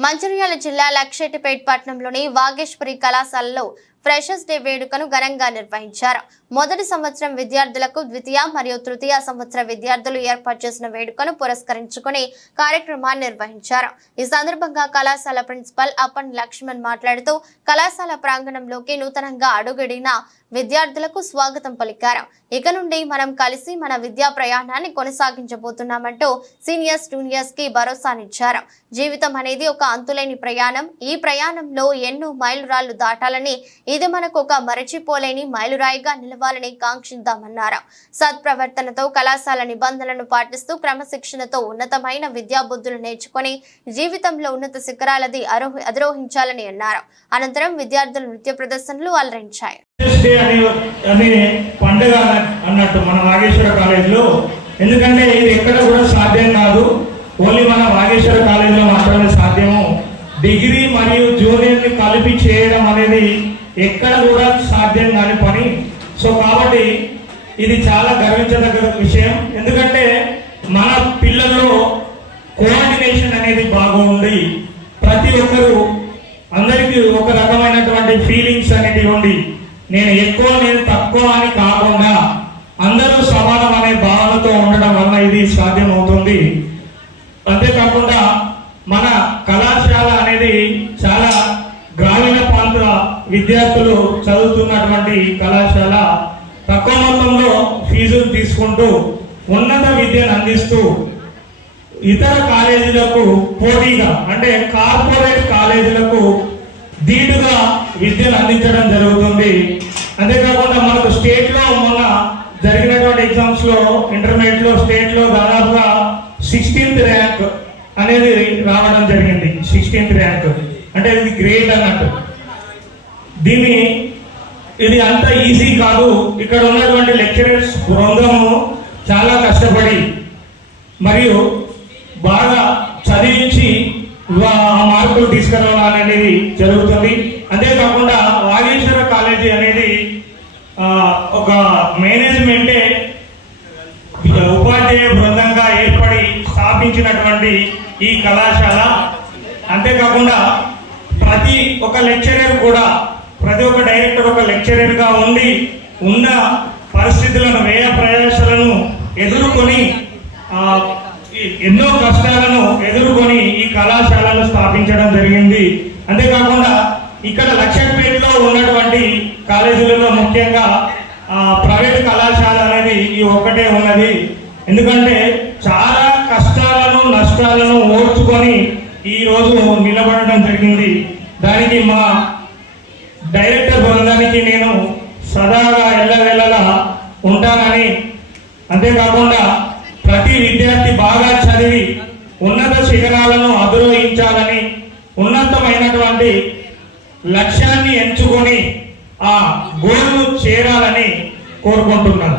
మంచిర్యాల జిల్లా లక్షెట్టిపేట్ పట్టణంలోని వాగేశ్వరి కళాశాలలో ఫ్రెషర్స్ డే వేడుకను ఘనంగా నిర్వహించారు. మొదటి సంవత్సరం విద్యార్థులకు ద్వితీయ మరియు తృతీయ సంవత్సర విద్యార్థులు ఏర్పాటు చేసిన వేడుకను పురస్కరించుకుని కార్యక్రమాన్ని నిర్వహించారు. ఈ సందర్భంగా కళాశాల ప్రిన్సిపల్ అప్పన్ లక్ష్మణ్ మాట్లాడుతూ కళాశాల ప్రాంగణంలోకి నూతనంగా అడుగడిన విద్యార్థులకు స్వాగతం పలికారు. ఇక నుండి మనం కలిసి మన విద్యా ప్రయాణాన్ని కొనసాగించబోతున్నామంటూ సీనియర్స్ జూనియర్స్కి భరోసానిచ్చారు. జీవితం అనేది ఒక అంతులేని ప్రయాణం. ఈ ప్రయాణంలో ఎన్నో మైలురాళ్ళు దాటాలని ఇది మనకు ఒక మరచిపోలేని మైలురాయిగా నిలవాలని కాంక్షిద్దామన్నారు. సత్ప్రవర్తనతో కళాశాల నిబంధనలను పాటిస్తూ క్రమశిక్షణతో ఉన్నతమైన విద్యాబుద్ధులు నేర్చుకుని జీవితంలో ఉన్నత శిఖరాలది అధిరోహించాలని అన్నారు. అనంతరం విద్యార్థుల నృత్య ప్రదర్శనలు అలరించాయి. అనే పండుగ అన్నట్టు మన వాగేశ్వర కాలేజీలో. ఎందుకంటే ఇది ఎక్కడ కూడా సాధ్యం కాదు. ఓన్లీ మన వాగేశ్వర కాలేజీలో మాత్రమే సాధ్యము. డిగ్రీ మరియు జూనియర్ కలిపి చేయడం అనేది ఎక్కడ కూడా సాధ్యం కాని పని. సో కాబట్టి ఇది చాలా గర్వించదగ్గ విషయం. ఎందుకంటే మన పిల్లల్లో కోఆర్డినేషన్ అనేది బాగుండి ప్రతి ఒక్కరు అందరికీ ఒక రకమైనటువంటి ఫీలింగ్స్ అనేటివి ఉండి నేను ఎక్కువ నేను తక్కువ అని కాకుండా అందరూ సమానం అనే భావనతో ఉండడం వల్ల ఇది సాధ్యమవుతుంది అంతేకాకుండా మన కళాశాల అనేది చాలా గ్రామీణ ప్రాంత విద్యార్థులు చదువుతున్నటువంటి కళాశాల తక్కువ మొత్తంలో ఫీజులు తీసుకుంటూ ఉన్నత విద్యను అందిస్తూ ఇతర కాలేజీలకు పోటీగా అంటే కార్పొరేట్ కాలేజీలకు ధీటుగా విద్యను అందించడం జరుగుతుంది. అంతేకాకుండా మనకు స్టేట్లో మొన్న జరిగినటువంటి ఎగ్జామ్స్లో ఇంటర్మీడియట్లో స్టేట్లో దాదాపుగా సిక్స్టీన్త్ ర్యాంక్ అనేది రావడం జరిగింది. Sixteenth rank. అంటే ఇది గ్రేట్ అన్నట్టు. దీన్ని ఇది అంత ఈజీ కాదు. ఇక్కడ ఉన్నటువంటి లెక్చరర్స్ బృందము చాలా కష్టపడి మరియు బాగా చదివించి ఆ మార్కులు తీసుకురావడం అనేది జరుగుతుంది అంతేకాకుండా వాగేశ్వర కాలేజీ అనేది ఒక మేనేజ్మెంటే ఉపాధ్యాయ బృందంగా ఏర్పడి స్థాపించినటువంటి ఈ కళాశాల. అంతేకాకుండా ప్రతి ఒక్క లెక్చరర్ కూడా ప్రతి ఒక్క డైరెక్టర్ ఒక లెక్చరర్గా ఉండి ఉన్న పరిస్థితులను వ్యయ ప్రయాసాలను ఎదుర్కొని ఎన్నో కష్టాలను ఎదుర్కొని ఈ కళాశాలను స్థాపించడం జరిగింది. అంతేకాకుండా ఇక్కడ లక్షపేటలో ఉన్నటువంటి కాలేజీలలో ముఖ్యంగా ప్రైవేట్ కళాశాల అనేది ఈ ఒక్కటే ఉన్నది. ఎందుకంటే చాలా కష్టాలను నష్టాలను ఓర్చుకొని ఈ రోజు నిలబడడం జరిగింది. దానికి మా డైరెక్టర్ బృందానికి నేను సదాగా ఎల్లవేళలా ఉంటానని అంతేకాకుండా ప్రతి విద్యార్థి బాగా చదివి ఉన్నత శిఖరాలను అధిరోహించాలని ఉన్నతమైనటువంటి లక్ష్యాన్ని ఎంచుకొని ఆ గోల్ను చేరాలని కోరుకుంటున్నాను.